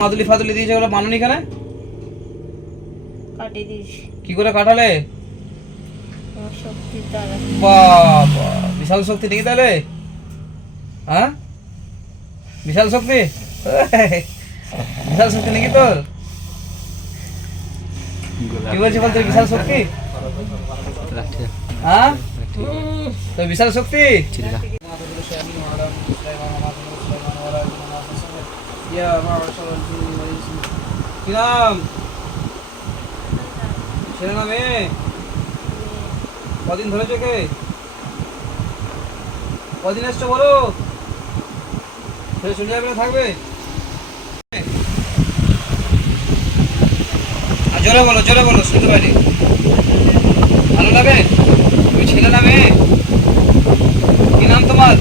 মাদুলি ফাদুলি দিয়েছে ওগুলো বানানি কেন কাটিয়ে দিয়েছি। কি করে কাটালে? বাবা বিশাল শক্তি নাকি তাহলে। হ্যাঁ? বিশাল শক্তি? বিশাল শক্তি নাকি তোর? কি বলছি বলতে বিশাল শক্তি? হ্যাঁ? তোর বিশাল শক্তি? কি নাম ছেলে না মেয়ে কদিন ধরেছো কে কদিন এসছো বলো? ছেলে চলে যাবে থাকবে? জোরে বলো জোরে বলো, শুনতে পারি ভালো লাগে তুমি ছেলে না মেয়ে কি নাম তোমার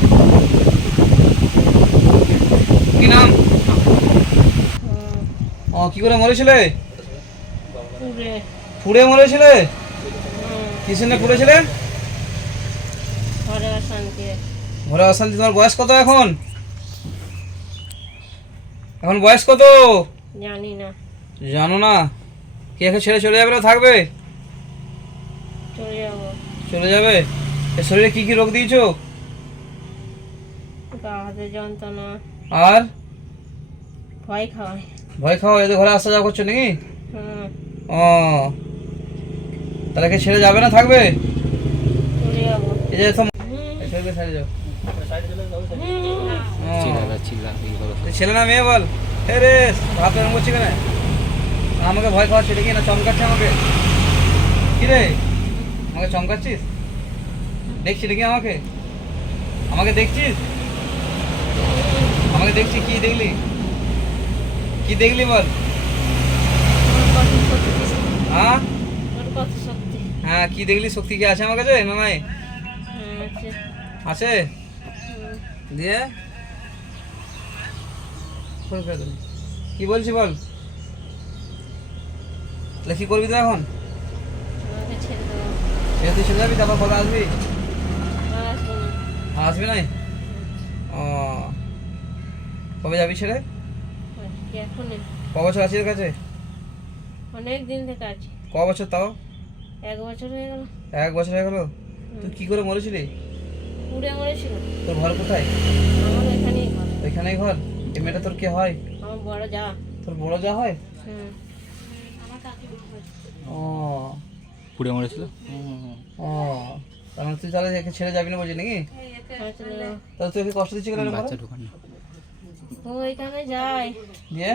কি নাম ও কি করে মরেছিলে? পুড়ে। মরেছিলে? কিসেনে পুড়েছিলে? ঘরে অশান্তি। তোমার বয়স কত এখন? এখন বয়স কত? জানি না। জানো না। কি এখন ছেড়ে চলে যাবে না থাকবে? চলে যাবে? এ শরীরে কি কি রোগ দিয়েছ? গা হাতে যন্ত্রণা। আর? ভয় খাওয়ায়। ভয় খাও এদের ঘরে আসা যাওয়া করছ নাকি? ও। তাহলে কি ছেড়ে যাবে না থাকবে? এই যে সাইডে যাও। ছেলে না মেয়ে বল। হে রে ভাব এরকম করছি কেন? আমাকে ভয় খাওয়াচ্ছি দেখি না চমকাচ্ছে আমাকে? কি রে? আমাকে চমকাচ্ছিস? দেখছি দেখি আমাকে? আমাকে দেখছিস? আমাকে দেখছি কি দেখলি? কি দেখলি বল? হ্যাঁ? হ্যাঁ কি দেখলি? শক্তি কি আছে আমার কাছে? না নাই? হ্যাঁ, আছে। দিয়ে? কি বলছি বল? তাহলে কি করবি তো এখন? ছেড়ে তুই চলে যাবি তারপর কবে আসবি? আসবি নাই? ও। কবে যাবি ছেড়ে এখনই? ক বছর আছিস কাছে? অনেক দিন থেকে আছি। ক বছর তাও? এক বছর হয়ে গেল। এক বছর হয়ে গেল? তুই কি করে মরেছিলি? পুড়ে মরেছিল। তোর ঘর কোথায়? আমার এখানেই ঘর। ওইখানেই ঘর? এই মেয়েটা তোর কে হয়? আমার বড় যা। তোর বড় যা হয়? হুম। আমার কাকিমা হয়। ও পুড়ে মরেছিল ও। মানে তুই তাহলে একে ছেড়ে যাবি না বলছি নাকি? হ্যাঁ, তাহলে তুই একে কষ্ট দিচ্ছি কেন বাচ্চা ঢুকান না। ও ওইখানে যায় দিয়ে?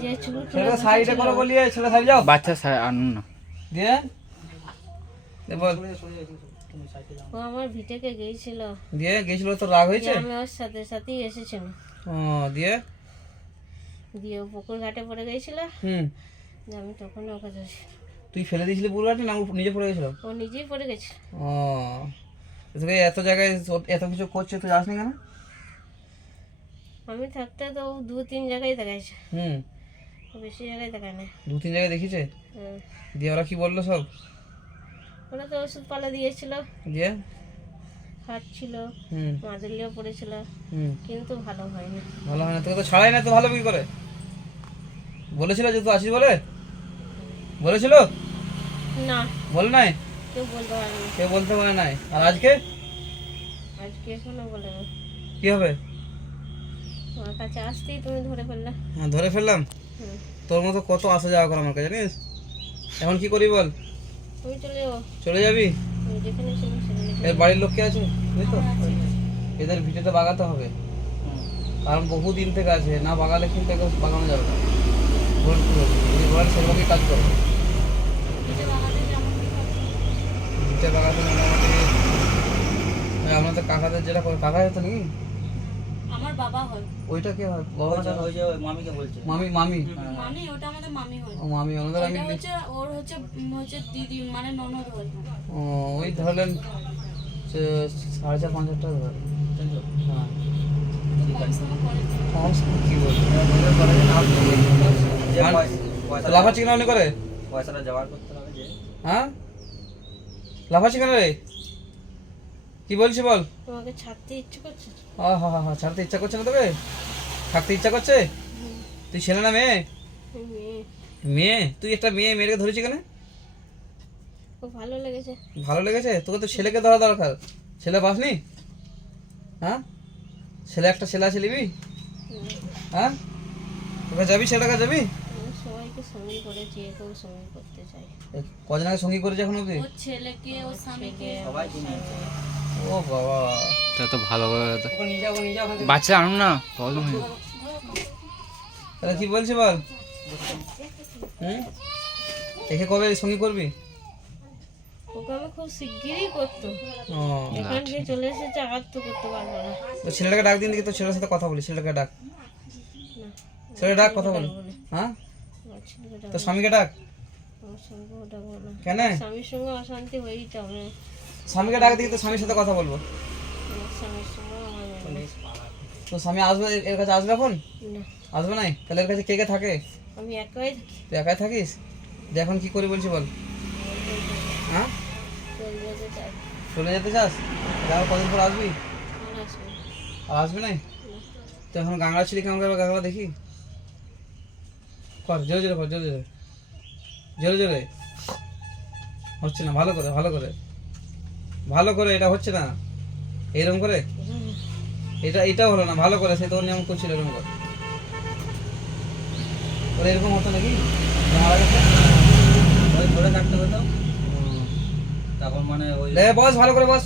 যে চুল ছেলেটা সাইডে করে বলিয়ে ছেলে সাইড যাও। বাচ্চা সা- আনুন না। দিয়ে? দিয়ে বল। ও আমার ভিটেকে গিয়েছিল। দিয়ে গেছিল তো রাগ হয়েছে? আমি ওর সাথে সাথেই এসেছিল ও দিয়ে? দিয়ে ও পুকুর ঘাটে পড়ে গিয়েছিল। হুম। আমি তখন ওকে ধরেছি। তুই ফেলে দিয়েছিলি পুরোটাটি না নিজে পড়ে গেছিল? ও নিজেই পড়ে গেছে। ও। তোকে এত জায়গায় এত কিছু করছে তুই যাসনি কেন? আমি থাকতে তো দু তিন জায়গায় দেখাইছে। হুম। বেশি জায়গায় দেখায় না দু তিন জায়গায় দেখিছে। দিয়ে ওরা কি বলল সব? ওরা তো ওষুধ পালা দিয়েছিল। দিয়ে? খাচ্ছিল হুম। মাদুলিও পড়েছিল। হুম। কিন্তু ভালো হয়নি। ভালো হয় না তোকে তো ছাড়াই না তো ভালো কি করে? বলেছিল যে তুই আসিস বলে? বলেছিল? না। বলে নাই? কেউ বলতে পারে না। কেউ বলতে পারে নাই। আর আজকে? আজকে এখনও বলে কি হবে? আমার কাছে আসতেই তুমি ধরে ফেললে। হ্যাঁ ধরে ফেললাম? তোর মতো কত আসা যাওয়া করে আমার কাছে জানিস? এখন কি করি বল? তুমি চলে যাও চলে যাবি? এর বাড়ির লোক কে আছে? বুঝলি তো? এদের ভিটেটা বাগাতে হবে। কারণ বহু দিন থেকে আছে। না বাগালে কিন্তু একে বাগানো যাবে না। ভোট করে যদি বলেন সেরকমই কাজ করবে ভিটে বাগাতে মোটামুটি ওই আপনাদের কাকাদের যেটা করে কাকা হতো নাকি বাবা হয়। ওইটা কে হয়? বাবাটা ওই যে মামিকে বলছে। মামি মামি? মামি ওটা আমাদের মামি হয়। ও মামি ওনাদের আমি হচ্ছে ওর হচ্ছে হচ্ছে দিদি মানে ননদ হয়। ও, ওই ধরলেন সাড়ে চার পাঁচ হাজার টাকা হ্যাঁ। কম কি বলব? যে মান- পয়সা- লাফাচ্ছি কেন করে? পয়সাটা জোগাড় করতে হবে যে। হ্যাঁ? লাফাচ্ছি কেন রে? কি বলছি বল? তোমাকে ছাড়তে ইচ্ছে করছে? ও হা হা হা ছাড়তে ইচ্ছা করছে না তোকে? থাকতে ইচ্ছা করছে? তুই ছেলে না মেয়ে? মেয়ে। তুই একটা মেয়ে মেয়েকে ধরেছি কেন ভালো লেগেছে। ভালো লেগেছে? তোকে তো ছেলেকে ধরা দরকার। ছেলে পাসনি? হ্যাঁ ছেলে একটা ছেলে আছে নিবি? হ্যাঁ তোকে যাবি? ছেলেটাকে যাবি? আমি সবাইকে সঙ্গী করেছি একেও সঙ্গী করতে চাই কজন আগে সঙ্গী করেছে এখন অব্দি ওর ছেলেকে ওর স্বামীকে। সবাই ও বাবা। তো ভালো নিয়ে নিয়ে বাচ্চা আনুন না প্রবলেম হয়ে যাবে। তাহলে কি বলছি বল? হুম? একে কবে সঙ্গী করবি? ওকে আমি খুব শিগগিরই করতো এখান থেকে চলে এসেছে আর তো করতে পারব না। তো ছেলেটাকে ডাক দিন দেখি তো ছেলের সাথে কথা বলি ছেলেটাকে ডাক। না। ডাক কথা বলি। হ্যাঁ? তো স্বামীকে ডাক? কেন? স্বামীর সঙ্গে অশান্তি হয়েই যাবে স্বামীকে ডাক দেখি তো স্বামীর সাথে কথা বলব। তো স্বামী আসবে এর- কাছে আসবে এখন? আসবে নাই? তাহলে এর কাছে কে কে থাকে? আমি একাই থাকি। তুই একাই থাকিস? তুই এখন কি করি বলছি বল। হ্যাঁ? চলে যেতে চাস? তাহলে কদিন পর আসবি? আর আসব না। আর আসবি নাই? তো এখন গাংলা ছিলি কেমন করে? গাংলা দেখি। কর জোরে জোরে কর জোরে জোরে। জোরে জোরে। হচ্ছে না ভালো করে ভালো করে। ভালো করে এটা হচ্ছে না? এরকম করে? এটা এটাও হলো না ভালো করে সে তোর নিয়ম করছিল এরকম করে। ওরা এরকম হতো নাকি? মারা গেছে? ওই ধরে থাকতে হতো? তখন মানে ওই বস ভালো করে বস।